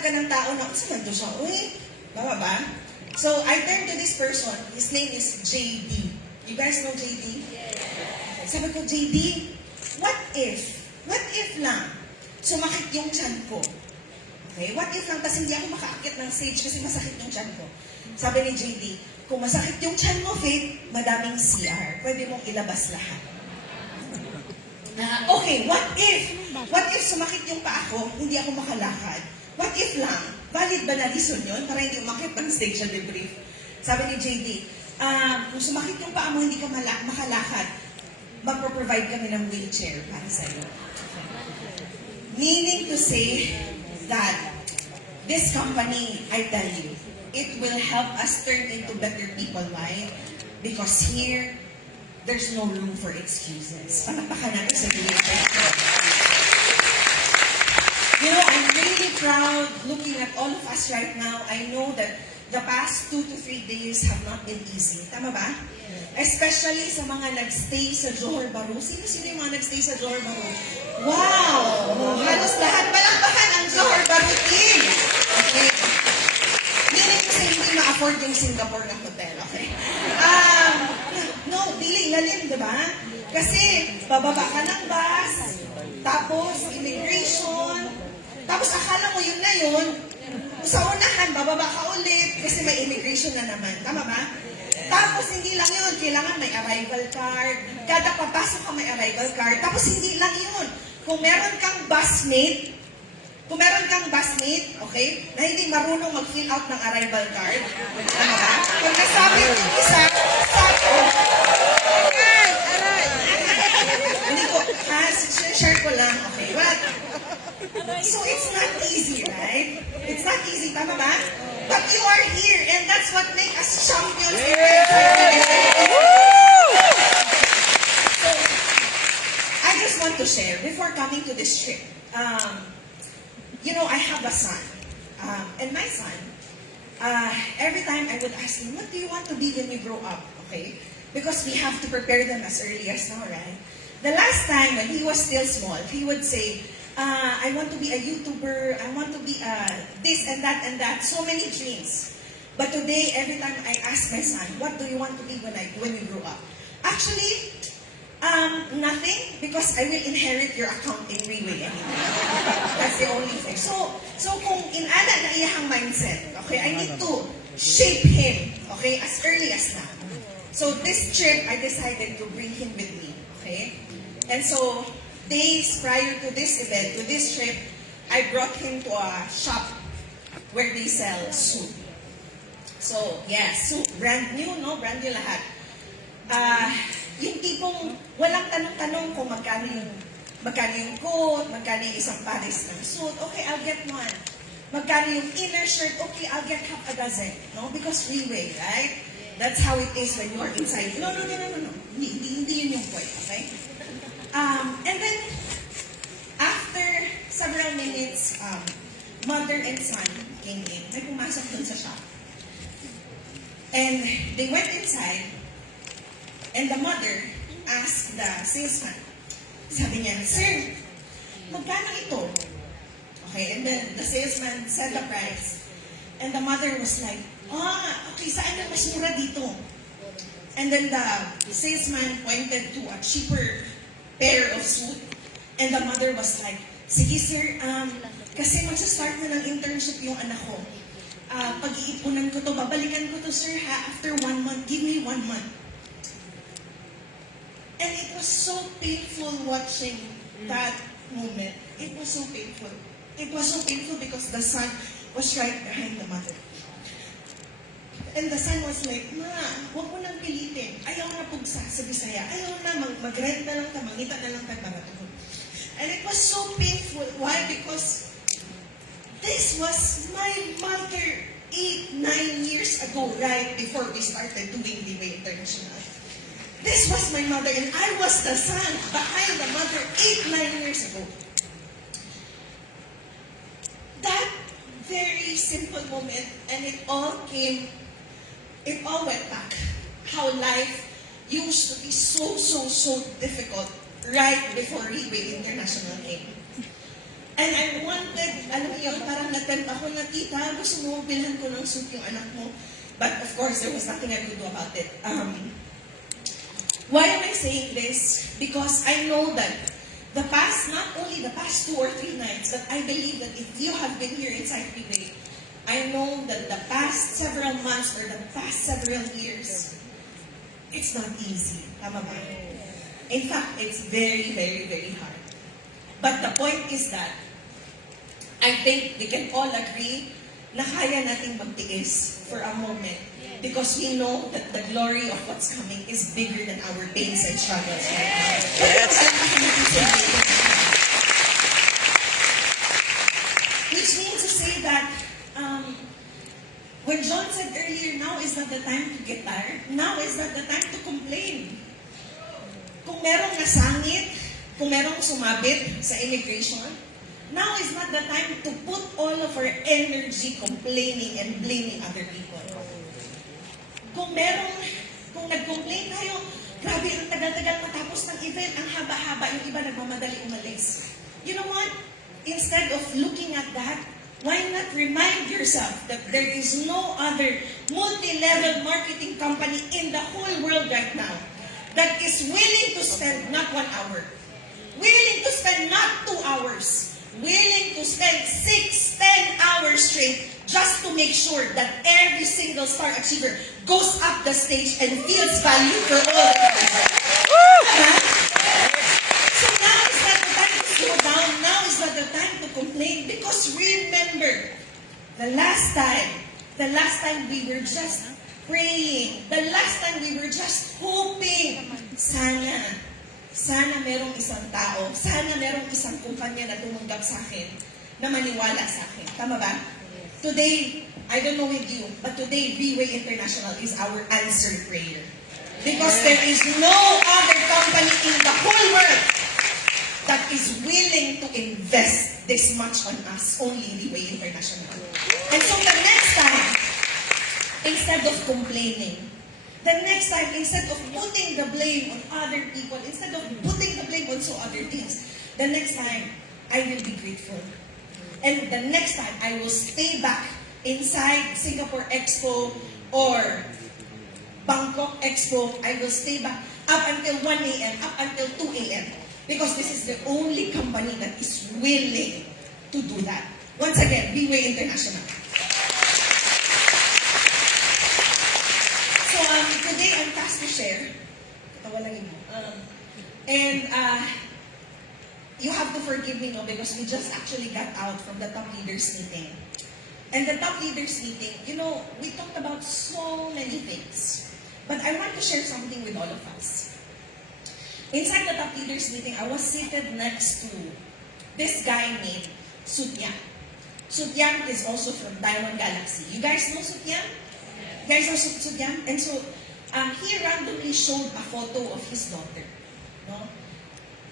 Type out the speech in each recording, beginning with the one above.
maghahanap ka ng tao na, saan to siya? Uy, tama ba? So, I turned to this person. His name is JD. You guys know JD? Yes. Sabi ko, JD, what if lang, sumakit yung tiyan ko? Okay? What if lang, kasi hindi ako makaakit ng stage kasi masakit yung tiyan ko. Sabi ni JD, kung masakit yung tiyan mo, Faith, madaming CR. Pwede mong ilabas lahat. Okay, what if sumakit yung paa ko, hindi ako makalakad? What if lang, valid ba na reason yun para hindi umakit ng stage na debrief? Sabi ni JD, kung sumakit yung paa mo, hindi ka makalakad, magpo-provide kami ng wheelchair para sa'yo. Meaning to say that this company, I tell you, it will help us turn into better people. Why? Because here, there's no room for excuses. Palakpakan natin sa creator. You know, I'm really proud looking at all of us right now. I know that the past 2 to 3 days have not been easy. Tama ba? Especially sa mga nagstay sa Johor Bahru. Sino yung mga nagstay sa Johor Bahru? Wow! Halos lahat palakpakan ang Johor Bahru team. Okay. Meaning kasi hindi ma-afford yung Singapore na hotel. Okay. No, dili lalim, di ba? Kasi bababa ka ng bus, tapos immigration, tapos akala mo yun na yun, sa unahan, bababa ka ulit kasi may immigration na naman. Tama ba? Tapos hindi lang yun, kailangan may arrival card. Kada papasok ka may arrival card. Tapos hindi lang yun. Kung meron kang busmate, okay, na hindi marunong mag-fill out ng arrival card, tama ba? Pag nasabi yung isa, sakto. Hindi ko, share ko lang, okay? But, so it's not easy, right? It's not easy, tama ba? But you are here, and that's what makes us champions. So, I just want to share, before coming to this trip, you know, I have a son. And my son, every time I would ask him, what do you want to be when you grow up? Okay? Because we have to prepare them as early as now, right? The last time when he was still small, he would say, I want to be a YouTuber, I want to be this and that and that. So many dreams. But today, every time I ask my son, what do you want to be when you grow up? Actually, nothing, because I will inherit your account in Freeway anyway. That's the only thing. So kung inana na iyahang mindset, okay, I need to shape him, okay, as early as now. So this trip, I decided to bring him with me, okay? And so, days prior to this event, to this trip, I brought him to a shop where they sell soup. So, yes, soup, brand new, no? Brand new lahat. Yung tipong walang tanong-tanong kung magkano yung coat, magkano yung isang pares ng suit, okay, I'll get one. Magkano yung inner shirt, okay, I'll get half a dozen. No? Because Freeway, right? That's how it is when you're inside. No. Hindi yun yung point, okay? And then, after several minutes, mother and son came in. May pumasok dun sa shop. And they went inside, and the mother asked the salesman. Sabi niya, sir, magkano ito? Okay, and then the salesman said the price. And the mother was like, okay, saan yung mas mura dito? And then the salesman pointed to a cheaper pair of suit. And the mother was like, sige sir, kasi magsa-start na ng internship yung anak ko. Pag-iipunan ko to, babalikan ko to sir ha, after 1 month, give me 1 month. And it was so painful watching that moment. It was so painful. It was so painful because the son was right behind the mother. And the son was like, Ma, huwag mo nang pilitin. Ayaw na pugsa sa Bisaya. Ayaw na mag-rent na lang ta, mangita na lang ta para to. And it was so painful. Why? Because this was my mother 8-9 years ago, right before we started doing Libre International. This was my mother, and I was the son behind the mother 8-9 years ago. That very simple moment, and it all went back. How life used to be so difficult right before Libre International came. And I wanted, alam niyo, parang natent ako na, tita, gusto mo bilhan ko ng suit yung anak mo. But of course, there was nothing I could do about it. Why am I saying this? Because I know that not only the past 2 or 3 nights, but I believe that if you have been here inside Pibay, I know that the past several months or the past several years, it's not easy. Tama ba? In fact, it's very, very, very hard. But the point is that I think we can all agree na kaya nating magtiis for a moment because we know that the glory of what's coming is bigger than our pains and struggles right now. Yes. Which means to say that when John said earlier, now is not the time to get tired. Now is not the time to complain. Kung merong nasangit, kung merong sumabit sa immigration, now is not the time to put all of our energy complaining and blaming other people. Kung nag-complain tayo, grabe, ang tagal-tagal matapos ng event, ang haba-haba, yung iba nagmamadali umalis. You know what? Instead of looking at that, why not remind yourself that there is no other multi-level marketing company in the whole world right now that is willing to spend not 1 hour, willing to spend not 2 hours, willing to spend 6, 10 hours straight just to make sure that every single star achiever goes up the stage and feels value for all of them. So now is not the time to slow down. Now is not the time to complain because remember, the last time we were just praying, the last time we were just hoping, sana merong isang tao, sana merong isang kumpanya na tumanggap sa akin, na maniwala sa akin. Tama ba? Today, I don't know with you, but today, B-Way International is our answered prayer. Because there is no other company in the whole world that is willing to invest this much on us, only B-Way International. And so the next time, instead of complaining, the next time, instead of putting the blame on other people, instead of putting the blame on other things, the next time, I will be grateful. And the next time, I will stay back inside Singapore Expo or Bangkok Expo. I will stay back up until 1 a.m., up until 2 a.m. Because this is the only company that is willing to do that. Once again, B-Way International. So today, I'm tasked to share. Katawa lang yun. You have to forgive me, no, because we just actually got out from the top leaders meeting. And the top leaders meeting, you know, we talked about so many things. But I want to share something with all of us. Inside the top leaders meeting, I was seated next to this guy named Sutyam. Sutyam is also from Diamond Galaxy. You guys know Sutyam? You guys know Sutyam? And so, he randomly showed a photo of his daughter. No?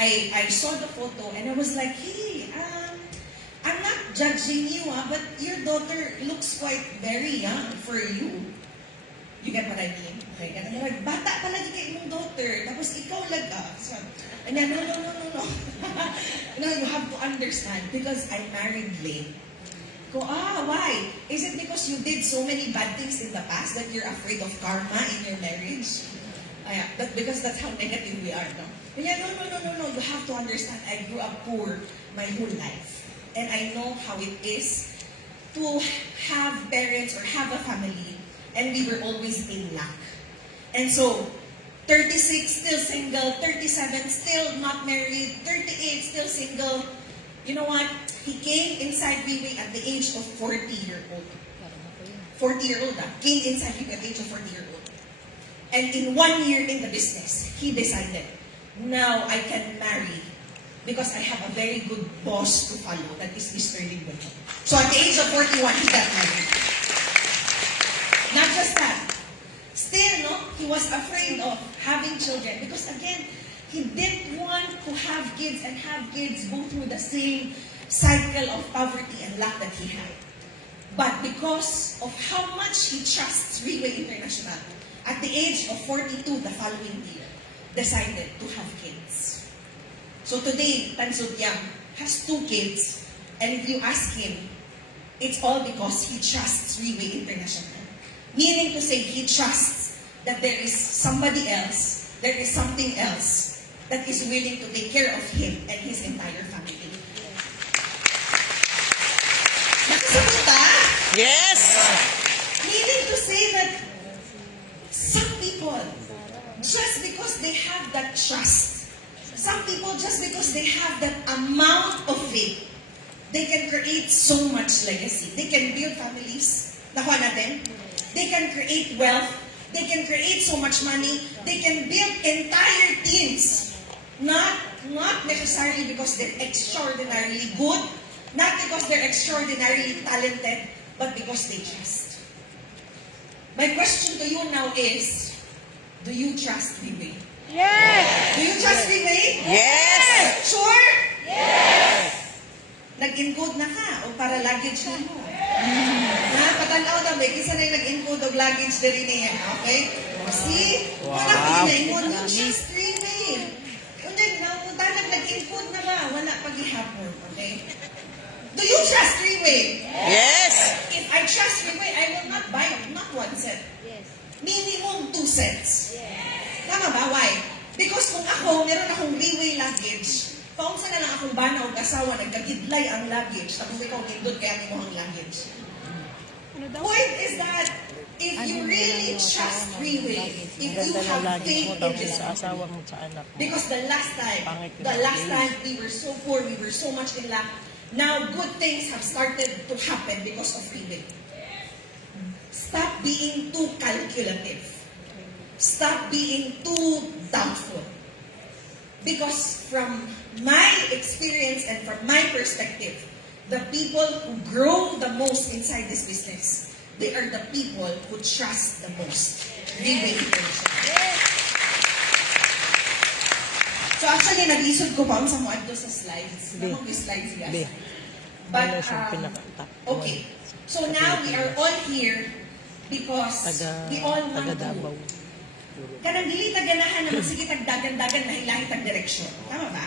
I saw the photo and I was like, hey, I'm not judging you, but your daughter looks quite very young for you. You get what I mean? Okay, and I'm like, bata palagi kay imong daughter, tapos ikaw laga. So, and then, no. No, you have to understand, because I married late. Go, why? Is it because you did so many bad things in the past that you're afraid of karma in your marriage? But because that's how negative we are, no? Yeah, no. You have to understand, I grew up poor my whole life. And I know how it is to have parents or have a family, and we were always in lack. And so, 36, still single, 37, still not married, 38, still single. You know what? He came inside B-Way at the age of 40-year-old. 40-year-old, came inside B-Way at the age of 40-year-old. And in 1 year in the business, he decided, now I can marry because I have a very good boss to follow, that is Mr. Lingbo. So at the age of 41, he got married. Not just that. Still, no, he was afraid of having children because again, he didn't want to have kids and have kids go through the same cycle of poverty and lack that he had. But because of how much he trusts B-Way International, at the age of 42 the following year, decided to have kids. So today, Tan Sutyam has 2 kids, and if you ask him, it's all because he trusts Freeway International. Meaning to say, he trusts that there is somebody else, there is something else that is willing to take care of him and his entire family. Nakasagot ba? Yes! Meaning to say that some people, just because they have that trust, some people, just because they have that amount of faith, they can create so much legacy. They can build families. Nakuha natin? They can create wealth. They can create so much money. They can build entire teams. Not necessarily because they're extraordinarily good, not because they're extraordinarily talented, but because they trust. My question to you now is, do you trust Freeway? Yes! Do you trust Freeway? Yes! Sure? Yes! Nag-encode na ka o para luggage na mo. Patanaw na ba? Kisa na yung nag-encode o luggage na rin niya. Okay? O see? Wala pa yun. You trust Freeway. Kung nag-encode na ba? Wala pag-ihapon. Okay? Do you trust Freeway? Yes! If I trust Freeway, I will not buy not one set. Yes. Minimum 2 sets. Tama ba? Why? Because kung ako, meron akong Freeway luggage, paunsa na lang akong bana o kasawa, nagkagidlay ang luggage, tapos ikaw nindot kaya mo ang luggage. Point is that, if you really trust Freeway, if you have faith in this sa asawa mo, sa anak mo. because the last time we were so poor, we were so much in lack, now good things have started to happen because of Freeway. Stop being too calculative. Stop being too doubtful. Because from my experience and from my perspective, the people who grow the most inside this business, they are the people who trust the most. Freeway International. So actually, nag-isod ko pa sa mga sa slides. Namang yung slides guys. But, okay. So now we are all here because we all want to. Kanang dili taganahan na magsige tagdagan-dagan na hilahi tagdireksyon. Tama ba?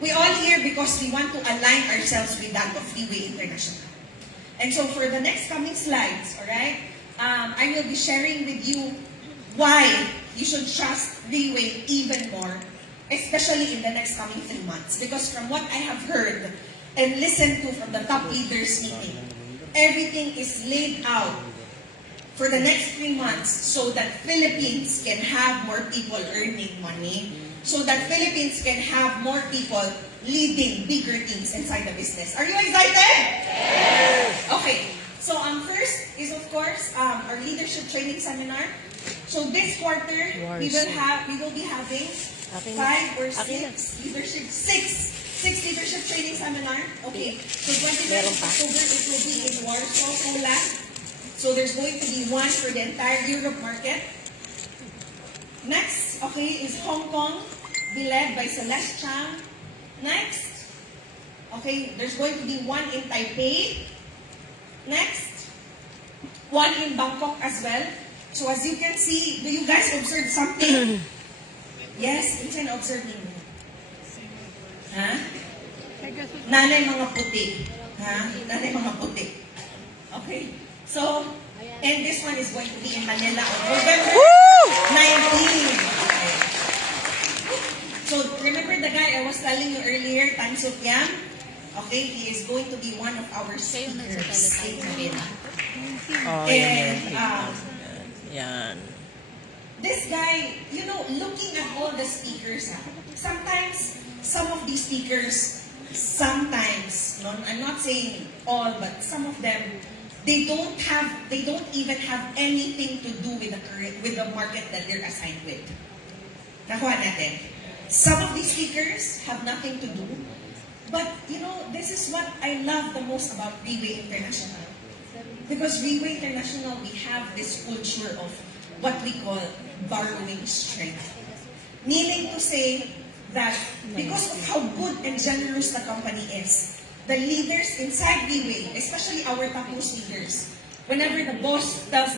We all here because we want to align ourselves with that of Freeway International. And so for the next coming slides, alright, I will be sharing with you why you should trust Freeway even more, especially in the next coming 3 months. Because from what I have heard and listened to from the top leaders meeting, everything is laid out for the next 3 months so that Philippines can have more people earning money, so that Philippines can have more people leading bigger teams inside the business. Are you excited? Yes! Okay. So first is of course our leadership training seminar. So this quarter we will be having 5 or 6 leadership leadership training seminar. Okay. So 29th October it will be in Warsaw, Poland. So there's going to be one for the entire Europe market. Next, okay, is Hong Kong, be led by Celeste Chang. Next, okay, there's going to be one in Taipei. Next, one in Bangkok as well. So as you can see, do you guys observe something? Yes, it's an observing. Ha? Nanay mga puti. Ha? Nanay mga puti. Okay. So, and this one is going to be in Manila on November 19. Okay. So, remember the guy I was telling you earlier, Tan Suk Yam? Okay, he is going to be one of our speakers in Manila. And, yan. this guy, you know, looking at all the speakers, sometimes, some of these speakers, sometimes, no, I'm not saying all, but some of them, they don't even have anything to do with the market that they're assigned with. Nakuha natin. Some of these speakers have nothing to do, but you know, this is what I love the most about Freeway International. Because Freeway International, we have this culture of what we call borrowing strength. Meaning to say that because of how good and generous the company is, the leaders inside Freeway, especially our top most leaders, whenever the boss tells